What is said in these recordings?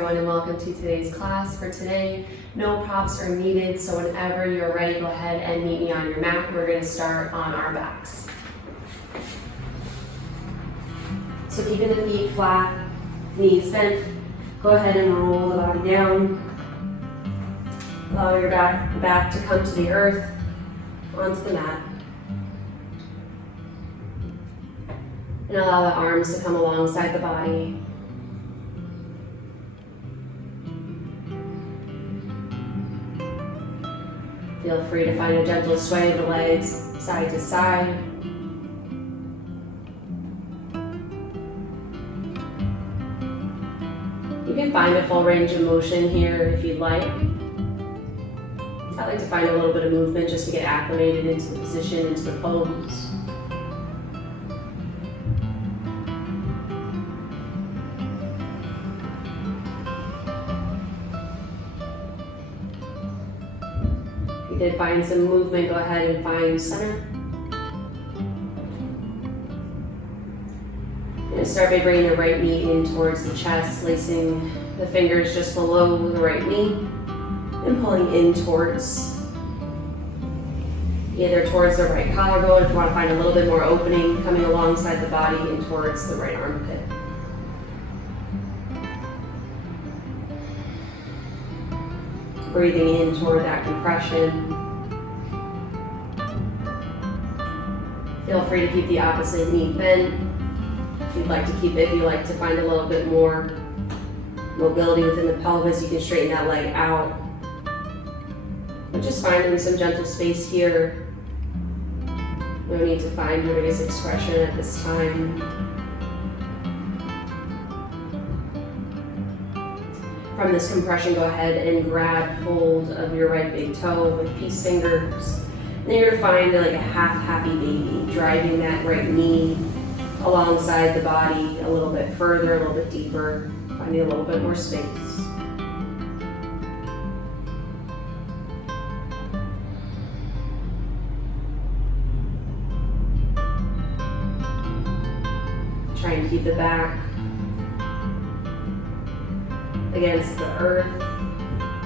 everyone, and welcome to today's class. For today, no props are needed, so whenever you're ready, go ahead and meet me on your mat. We're going to start on our backs. So keeping the feet flat, knees bent, go ahead and roll the body down. Allow your back to come to the earth, onto the mat. And allow the arms to come alongside the body. Feel free to find a gentle sway of the legs side to side. You can find a full range of motion here if you'd like. I like to find a little bit of movement just to get acclimated into the position, into the pose. If you did find some movement, go ahead and find center. And start by bringing the right knee in towards the chest, placing the fingers just below the right knee and pulling in towards either towards the right collarbone if you want to find a little bit more opening, coming alongside the body and towards the right armpit. Breathing in toward that compression. Feel free to keep the opposite knee bent. If you'd like to keep it, if you like to find a little bit more mobility within the pelvis, you can straighten that leg out. But just finding some gentle space here. No need to find your biggest expression at this time. From this compression, go ahead and grab hold of your right big toe with peace fingers. And you're going to find like a half happy baby, driving that right knee alongside the body a little bit further, a little bit deeper, finding a little bit more space. Trying to keep the back against the earth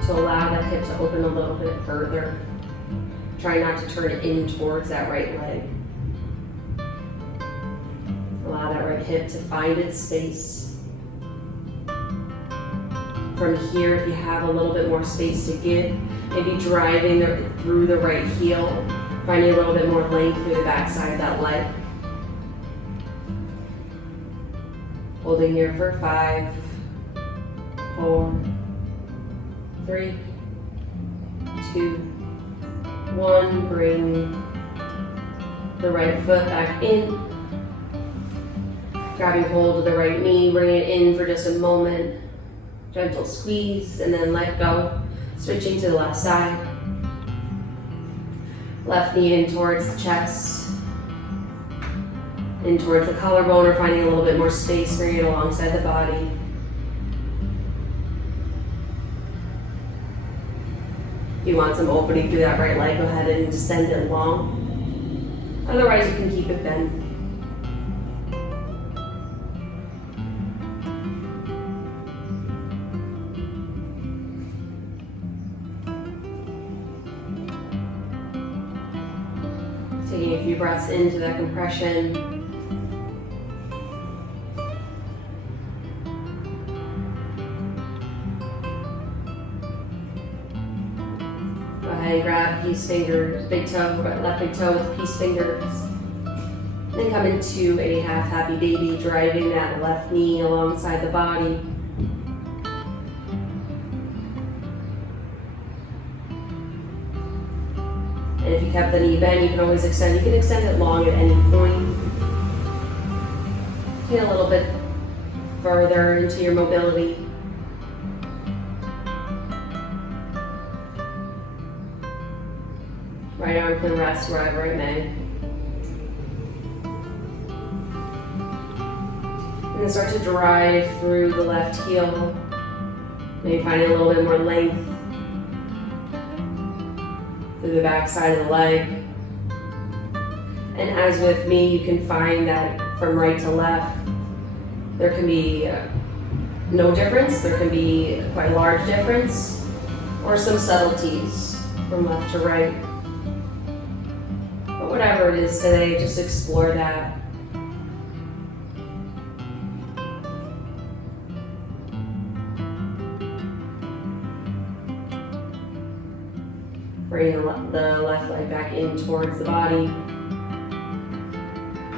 to allow that hip to open a little bit further. Try not to turn it in towards that right leg. Allow that right hip to find its space. From here, if you have a little bit more space to give, maybe driving through the right heel, finding a little bit more length through the backside of that leg. Holding here for 5, 4, 3, 2, 1. Bring the right foot back in. Grabbing hold of the right knee, bring it in for just a moment. Gentle squeeze and then let go. Switching to the left side. Left knee in towards the chest. In towards the collarbone, or finding a little bit more space, bring it alongside the body. If you want some opening through that right leg, go ahead and extend it long. Otherwise, you can keep it bent. Taking a few breaths into that compression. Go ahead and grab peace fingers, big toe, left big toe with peace fingers. Then come into a half happy baby, driving that left knee alongside the body. And if you kept the knee bent, you can always extend. You can extend it long at any point. Get a little bit further into your mobility. Right arm can rest wherever it may. And then start to drive through the left heel. Maybe finding a little bit more length through the back side of the leg. And as with me, you can find that from right to left, there can be no difference. There can be quite a large difference or some subtleties from left to right. But whatever it is today, just explore that. Bring the left leg back in towards the body.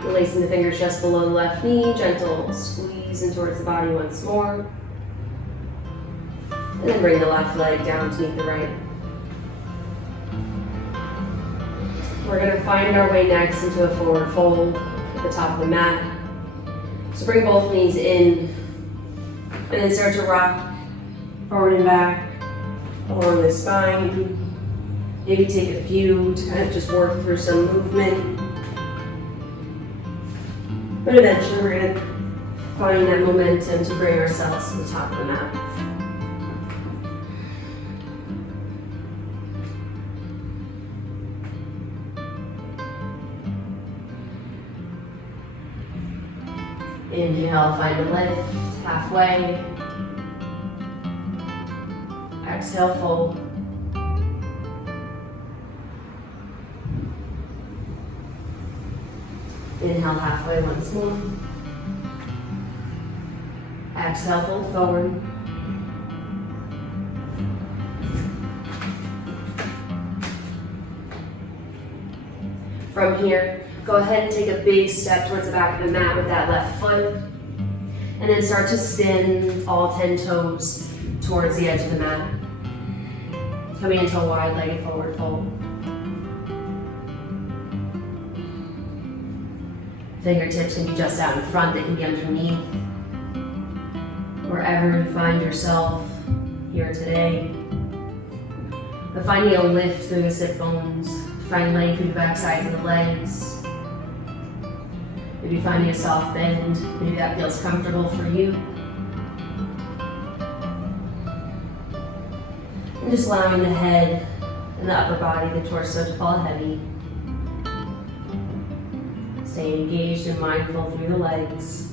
Releasing the fingers just below the left knee, gentle squeeze in towards the body once more. And then bring the left leg down to meet the right. We're going to find our way next into a forward fold at the top of the mat. So bring both knees in and then start to rock forward and back along the spine. Maybe take a few to kind of just work through some movement. But eventually we're going to find that momentum to bring ourselves to the top of the mat. Inhale, find a lift, halfway. Exhale, fold. Inhale, halfway once more. Exhale, fold forward. From here, go ahead and take a big step towards the back of the mat with that left foot. And then start to spin all 10 toes towards the edge of the mat. Coming into a wide-legged forward fold. Fingertips can be just out in front, they can be underneath. Wherever you find yourself here today. But finding a lift through the sit bones, find length through the back sides of the legs. Maybe finding a soft bend, maybe that feels comfortable for you. And just allowing the head and the upper body, the torso to fall heavy. Stay engaged and mindful through the legs.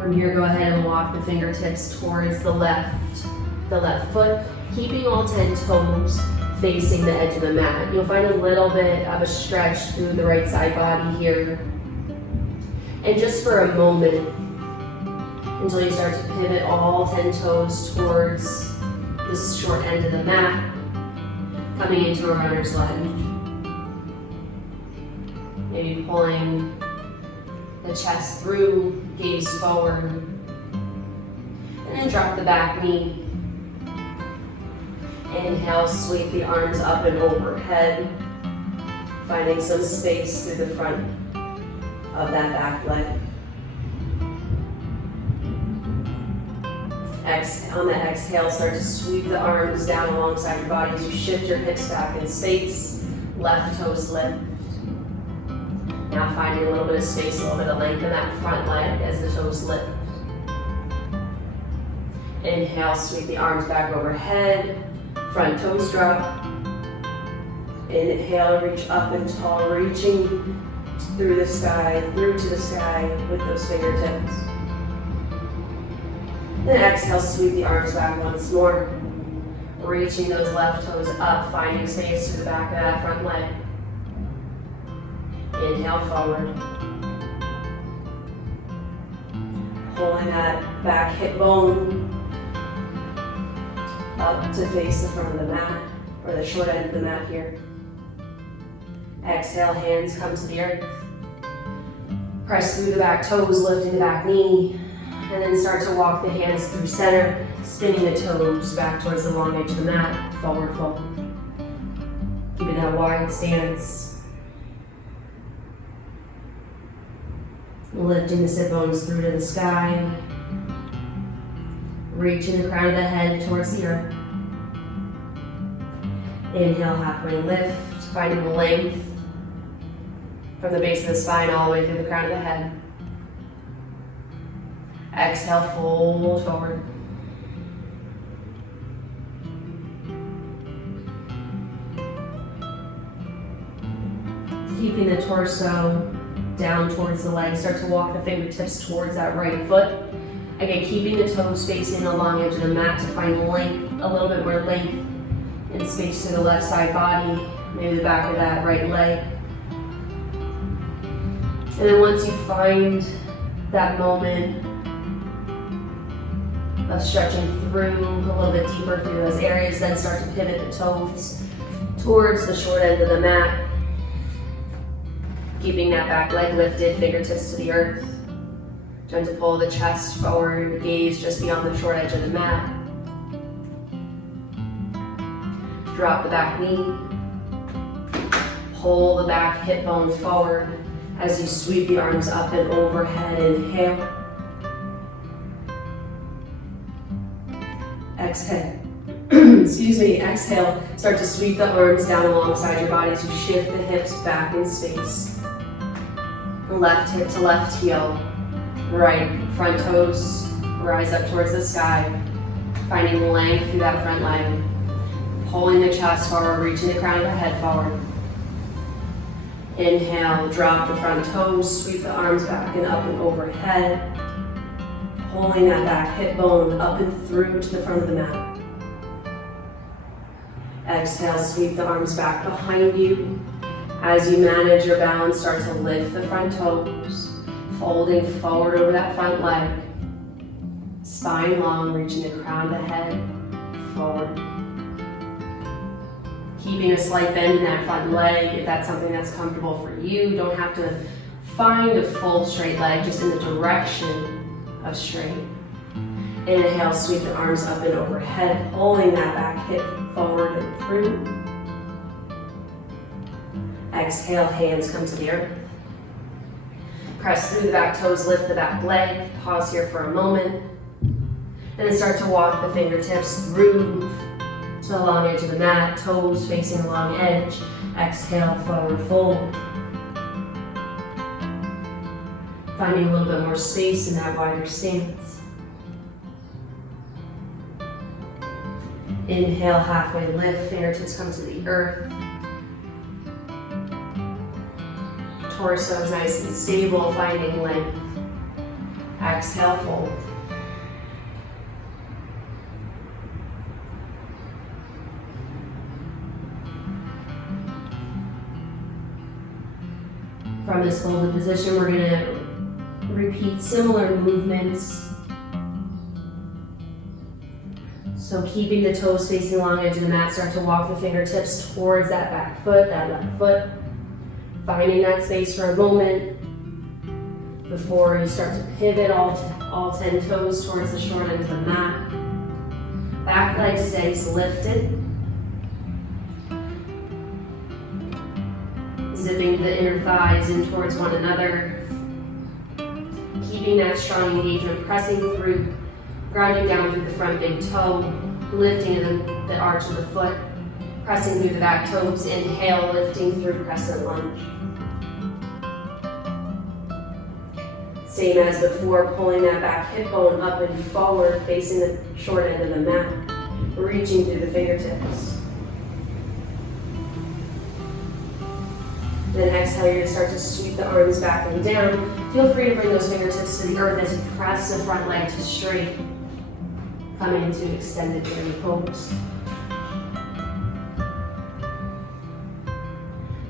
From here, go ahead and walk the fingertips towards the left foot, keeping all 10 toes facing the edge of the mat. You'll find a little bit of a stretch through the right side body here. And just for a moment, until you start to pivot all 10 toes towards this short end of the mat, coming into a runner's lunge. Maybe pulling the chest through, gaze forward, and then drop the back knee. Inhale, sweep the arms up and overhead, finding some space through the front of that back leg. On the exhale, start to sweep the arms down alongside your body as you shift your hips back in space. Left toes lift. Now finding a little bit of space, a little bit of length in that front leg as the toes lift. Inhale, sweep the arms back overhead. Front toes drop. Inhale, reach up and tall, reaching through the sky, through to the sky with those fingertips. Then exhale, sweep the arms back once more. Reaching those left toes up, finding space through the back of that front leg. Inhale, forward. Pulling that back hip bone up to face the front of the mat, or the short end of the mat here. Exhale, hands come to the earth. Press through the back toes, lifting the back knee. And then start to walk the hands through center, spinning the toes back towards the long edge of the mat, forward fold. Keeping that wide stance. Lifting the sit bones through to the sky. Reaching the crown of the head towards the earth. Inhale, halfway lift, finding the length from the base of the spine all the way through the crown of the head. Exhale, fold forward. Keeping the torso down towards the leg. Start to walk the fingertips towards that right foot. Again, keeping the toes facing the long edge of the mat to find length, a little bit more length and space to the left side body, maybe the back of that right leg. And then once you find that moment of stretching through a little bit deeper through those areas, then start to pivot the toes towards the short end of the mat. Keeping that back leg lifted, fingertips to the earth. Trying to pull the chest forward, gaze just beyond the short edge of the mat. Drop the back knee. Pull the back hip bone forward as you sweep the arms up and overhead. Inhale. Exhale. Excuse me, exhale. Start to sweep the arms down alongside your body to shift the hips back in space. Left hip to left heel. Right front toes rise up towards the sky. Finding length through that front leg. Pulling the chest forward, reaching the crown of the head forward. Inhale, drop the front toes, sweep the arms back and up and overhead. Pulling that back hip bone up and through to the front of the mat. Exhale, sweep the arms back behind you. As you manage your balance, start to lift the front toes, folding forward over that front leg. Spine long, reaching the crown of the head forward. Keeping a slight bend in that front leg if that's something that's comfortable for you. You don't have to find a full straight leg, just in the direction of straight. Inhale, sweep the arms up and overhead, pulling that back hip forward and through. Exhale, hands come to the earth. Press through the back toes, lift the back leg. Pause here for a moment. And then start to walk the fingertips through to the long edge of the mat, toes facing the long edge. Exhale, forward fold. Finding a little bit more space in that wider stance. Inhale, halfway lift, fingertips come to the earth. Torso is nice and stable, finding length. Exhale, fold. From this folded position, we're going to repeat similar movements. So keeping the toes facing the long edge of the mat, start to walk the fingertips towards that back foot, that left foot. Finding that space for a moment before you start to pivot all 10 toes towards the short end of the mat. Back leg stays lifted. Zipping the inner thighs in towards one another. Keeping that strong engagement, pressing through, grounding down through the front big toe, lifting the arch of the foot, pressing through the back toes. Inhale, lifting through crescent lunge. Same as before, pulling that back hip bone up and forward, facing the short end of the mat, reaching through the fingertips. Then exhale, you're going to start to sweep the arms back and down. Feel free to bring those fingertips to the earth as you press the front leg to straight. Coming into extended journey pose.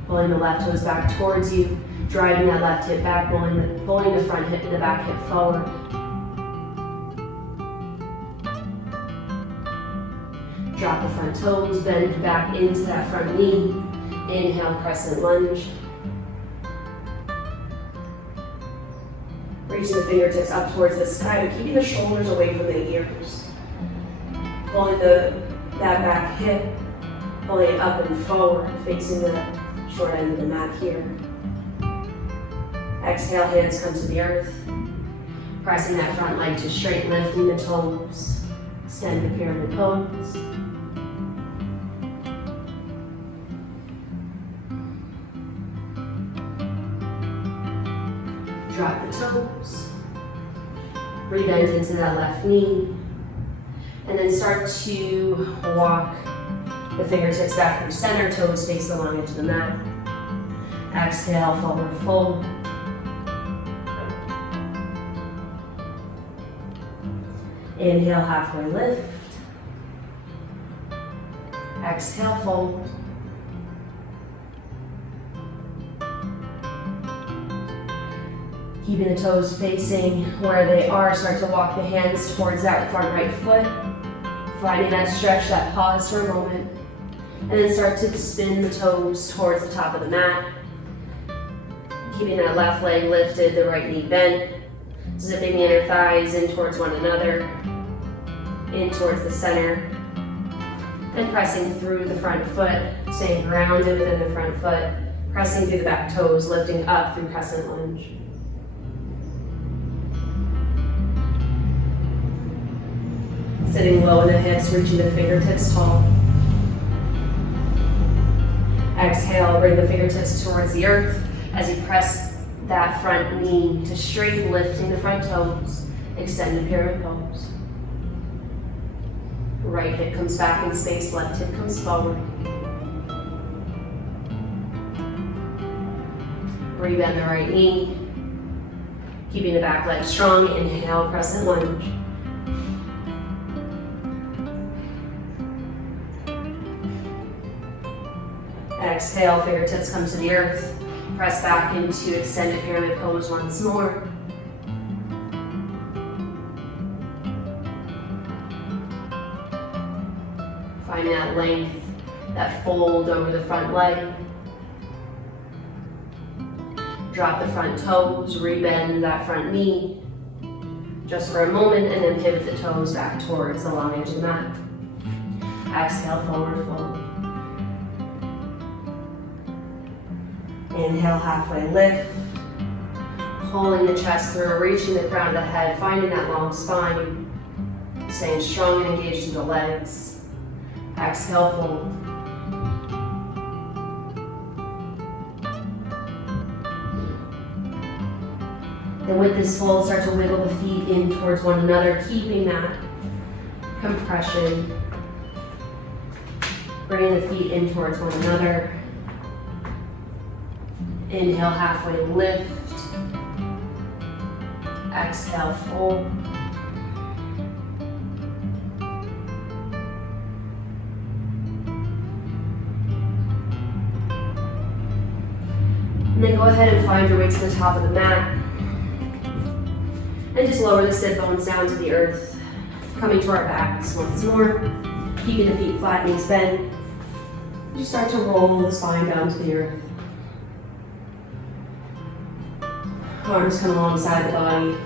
Pulling the left toes back towards you, driving that left hip back, pulling the front hip and the back hip forward. Drop the front toes, bend back into that front knee. Inhale, crescent lunge. Reaching the fingertips up towards the sky, but keeping the shoulders away from the ears. Pulling that back hip, pulling it up and forward, facing the short end of the mat here. Exhale, hands come to the earth. Pressing that front leg to straight, lifting the toes. Extend the pyramid pose. Drop the toes. Rebend into that left knee. And then start to walk the fingertips back through center, toes face the long edge of the mat. Exhale, forward fold. Inhale, halfway lift. Exhale, fold. Keeping the toes facing where they are, start to walk the hands towards that front right foot. Finding that stretch, that pause for a moment. And then start to spin the toes towards the top of the mat. Keeping that left leg lifted, the right knee bent. Zipping the inner thighs in towards one another. In towards the center. And pressing through the front foot, staying grounded within the front foot. Pressing through the back toes, lifting up through crescent lunge. Sitting low in the hips, reaching the fingertips tall. Exhale, bring the fingertips towards the earth as you press that front knee to straight, lifting the front toes. Extend the pyramid pose. Right hip comes back in space, left hip comes forward. Rebend the right knee. Keeping the back leg strong, inhale, crescent lunge. Exhale, fingertips come to the earth. Press back into extended pyramid pose once more. Finding that length, that fold over the front leg. Drop the front toes, rebend that front knee. Just for a moment, and then pivot the toes back towards the long edge of the mat. Exhale, forward fold. Inhale, halfway lift. Pulling the chest through, reaching the crown of the head, finding that long spine. Staying strong and engaged through the legs. Exhale, fold. And with this fold, start to wiggle the feet in towards one another, keeping that compression. Bringing the feet in towards one another. Inhale, halfway lift. Exhale, fold. And then go ahead and find your way to the top of the mat. And just lower the sit bones down to the earth. Coming to our backs once more. Keeping the feet flat, knees bent. Just start to roll the spine down to the earth. Arms come alongside the body.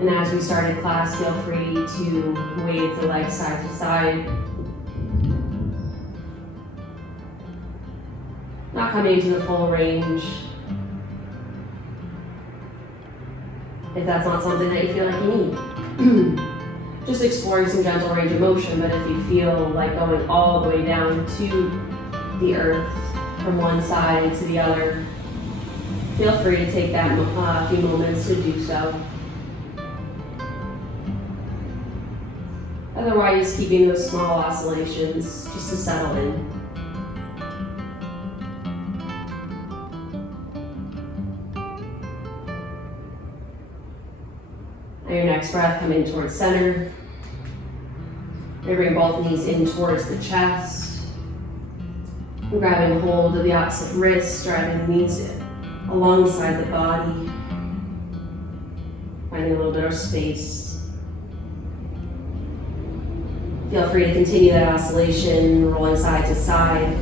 And as we started class, feel free to wave the legs side to side. Not coming into the full range. If that's not something that you feel like you need. Just exploring some gentle range of motion, but if you feel like going all the way down to the earth, from one side to the other, feel free to take that few moments to do so. Otherwise, keeping those small oscillations just to settle in. On your next breath, come in towards center. And bring both knees in towards the chest. Grabbing hold of the opposite wrist, driving the knees alongside the body. Finding a little bit of space. Feel free to continue that oscillation, rolling side to side.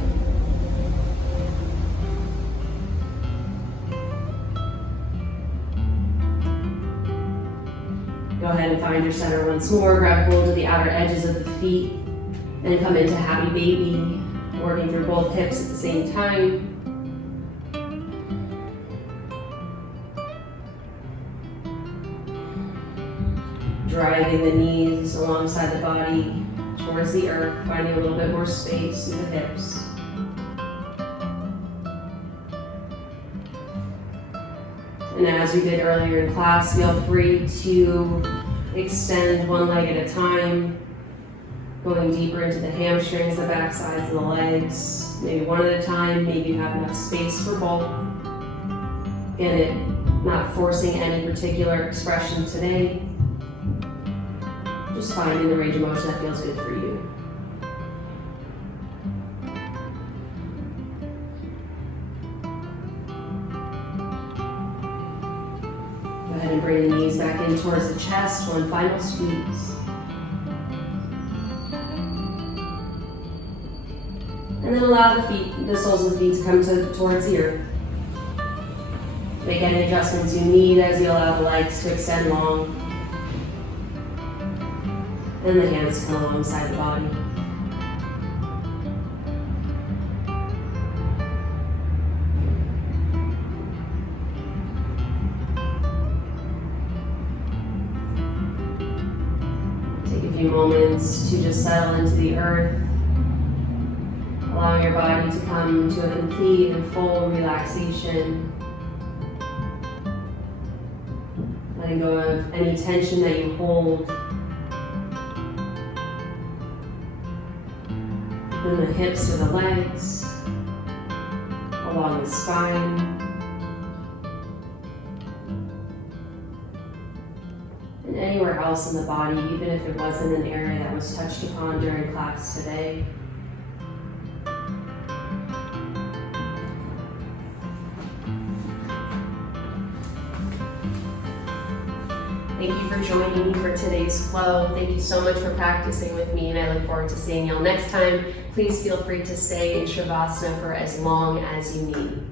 Go ahead and find your center once more. Grab hold of the outer edges of the feet and come into happy baby. Working through both hips at the same time. Driving the knees alongside the body towards the earth, finding a little bit more space in the hips. And as we did earlier in class, feel free to extend one leg at a time. Going deeper into the hamstrings, the back sides, and the legs. Maybe one at a time, maybe you have enough space for both. Again, it Not forcing any particular expression today. Just finding the range of motion that feels good for you. Go ahead and bring the knees back in towards the chest. One final squeeze. And then allow the soles of the feet to come towards the earth. Make any adjustments you need as you allow the legs to extend long. And the hands come alongside the body. Take a few moments to just settle into the earth, allowing your body to come to a complete and full relaxation. Letting go of any tension that you hold in the hips or the legs, along the spine, and anywhere else in the body, even if it wasn't an area that was touched upon during class today. Thank you for joining me for today's flow. Thank you so much for practicing with me, and I look forward to seeing y'all next time. Please feel free to stay in Shavasana for as long as you need.